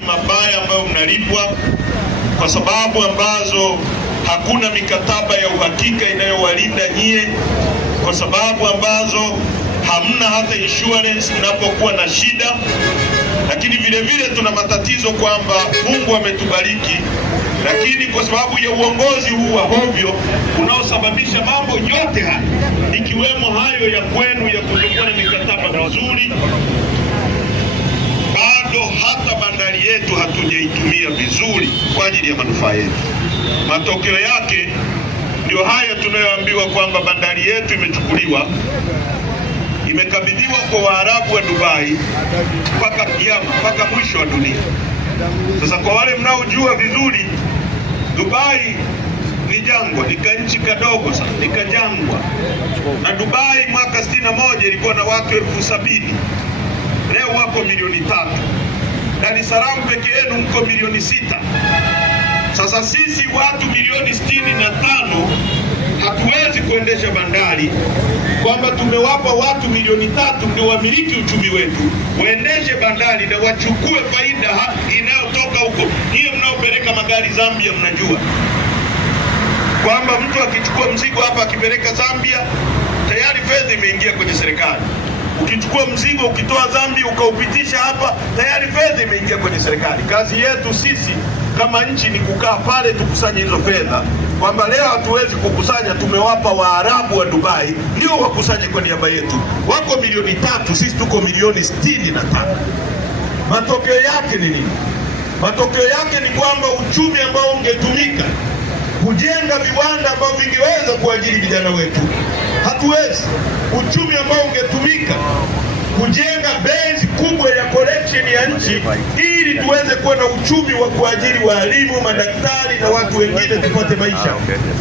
mabaya ambayo mnalipwa kwa sababu ambazo hakuna mikataba ya uhakika inayowalinda nyie, kwa sababu ambazo hamna hata insurance mnapokuwa na shida. Lakini vile vile tuna matatizo kwamba Mungu ametubariki, lakini kwa sababu ya uongozi huu wa hovyo unaosababisha mambo yote haya, ikiwemo hayo ya kwenu ya kutokuwa na mikataba mizuri, bado hata bandari yetu hatujaitumia vizuri kwa ajili ya manufaa yetu. Matokeo yake ndio haya tunayoambiwa kwamba bandari yetu imechukuliwa, imekabidhiwa kwa Waarabu wa Dubai mpaka mwisho wa dunia. Sasa kwa wale mnaojua vizuri, Dubai ni jangwa, ni nchi kadogo sana, ni jangwa. Na Dubai mwaka 61 ilikuwa na watu 70,000. Leo wako 3,000,000. Dar es Salaam peke yenu mko 6,000,000. Sasa sisi watu 65,000,000 hatuwezi kuendesha bandari, kwamba tumewapa watu 3,000,000 ndio wamiliki uchumi wetu, waendeshe bandari na wachukue faida inayotoka huko. Hiyo mnaopeleka magari Zambia, mnajua kwamba mtu akichukua mzigo hapa akipeleka Zambia, tayari fedha imeingia kwenye serikali. Ukichukua mzigo ukitoa Zambia ukaupitisha hapa, tayari fedha imeingia kwenye serikali. Kazi yetu sisi kama nchi ni kukaa pale tukusanye hizo fedha, kwamba leo hatuwezi kukusanya, tumewapa Waarabu wa Dubai ndio wakusanye kwa niaba yetu. Wako 3,000,000, sisi tuko 65,000,000. Matokeo yake ni nini? Matokeo yake ni kwamba uchumi ambao ungetumika kujenga viwanda ambavyo vingeweza kuajiri vijana wetu, hatuwezi. Uchumi ambao ungetumika kujenga base kubwa ya collection ya nchi ili tuweze kuwa na uchumi wa kuajiri walimu, madaktari na watu wengine tupate maisha,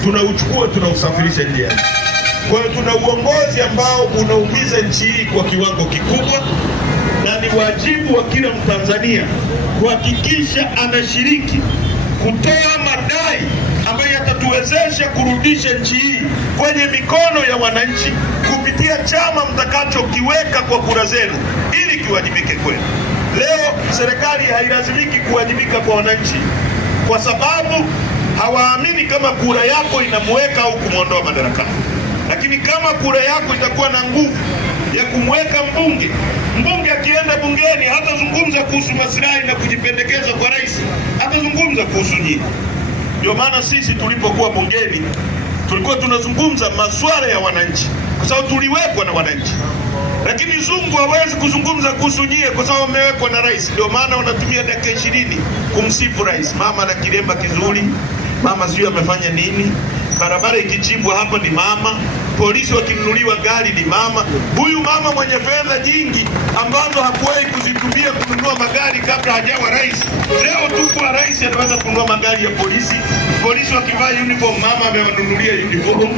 tunauchukua tunausafirisha nje. Kwa hiyo tuna uongozi ambao unaumiza nchi hii kwa kiwango kikubwa, na ni wajibu wa kila Mtanzania kuhakikisha anashiriki kutoa madai ambayo yatatuwezesha kurudisha nchi hii kwenye mikono ya wananchi kupitia chama mtakachokiweka kwa kura zenu ili kiwajibike kwenu. Leo serikali hailazimiki kuwajibika kwa wananchi kwa sababu hawaamini kama kura yako inamweka au kumuondoa madarakani. Lakini kama kura yako itakuwa na nguvu ya kumweka mbunge akienda bungeni hatazungumza kuhusu maslahi na kujipendekeza kwa rais, hatazungumza kuhusu nyinyi. Ndio maana sisi tulipokuwa bungeni tulikuwa tunazungumza masuala ya wananchi kwa sababu tuliwekwa na wananchi. Lakini Zungu hawezi kuzungumza kuhusu nyie kwa sababu amewekwa na rais. Ndio maana wanatumia dakika 20 kumsifu rais. Mama na kilemba kizuri, mama sio amefanya nini, barabara ikichimbwa hapa ni mama, polisi wakinunuliwa gari ni mama. Huyu mama mwenye fedha nyingi ambazo hakuwahi kuzitumia kununua magari kabla hajawa rais, leo tu kwa rais anaweza kununua magari ya polisi. Polisi wakivaa uniform, mama amewanunulia uniform.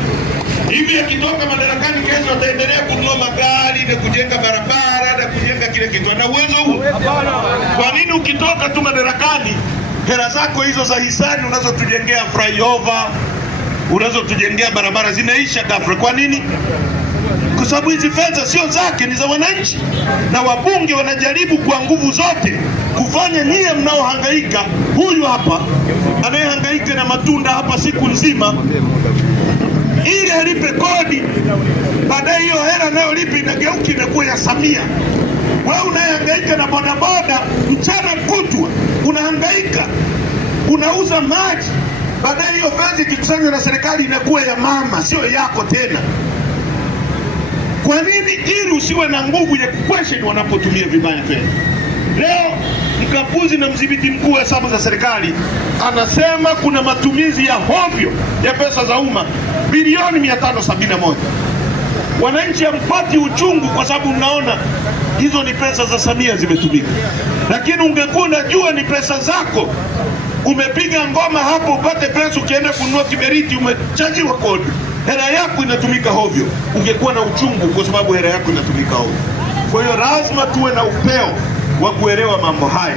Hivi akitoka madarakani kesho ataendelea kununua magari na kujenga barabara na kujenga kile kitu? Ana uwezo huo? Kwa nini ukitoka tu madarakani hela zako hizo za hisani unazotujengea flyover, unazotujengea barabara zinaisha ghafla? Kwa nini? Kwa sababu hizi fedha sio zake, ni za wananchi. Na wabunge wanajaribu kwa nguvu zote kufanya nyie mnaohangaika. Huyu hapa anayehangaika na matunda hapa siku nzima ili alipe kodi, baadaye hiyo hela nayo lipi inageuka inakuwa ya Samia. Wewe unayehangaika na bodaboda mchana kutwa, unahangaika unauza maji, baadaye hiyo fedha ikikusanywa na serikali inakuwa ya mama, sio yako tena. Kwa nini? Ili usiwe na nguvu ya kuquestion wanapotumia vibaya fedha. Leo mkaguzi na mdhibiti mkuu wa hesabu za serikali anasema kuna matumizi ya hovyo ya pesa za umma bilioni 571. Wananchi hampati uchungu kwa sababu mnaona hizo ni pesa za Samia zimetumika. Lakini ungekuwa unajua ni pesa zako, umepiga ngoma hapo upate pesa, ukienda kununua kiberiti umechajiwa kodi, hela yako inatumika hovyo, ungekuwa na uchungu kwa sababu hela yako inatumika hovyo. Kwa hiyo lazima tuwe na upeo wa kuelewa mambo haya.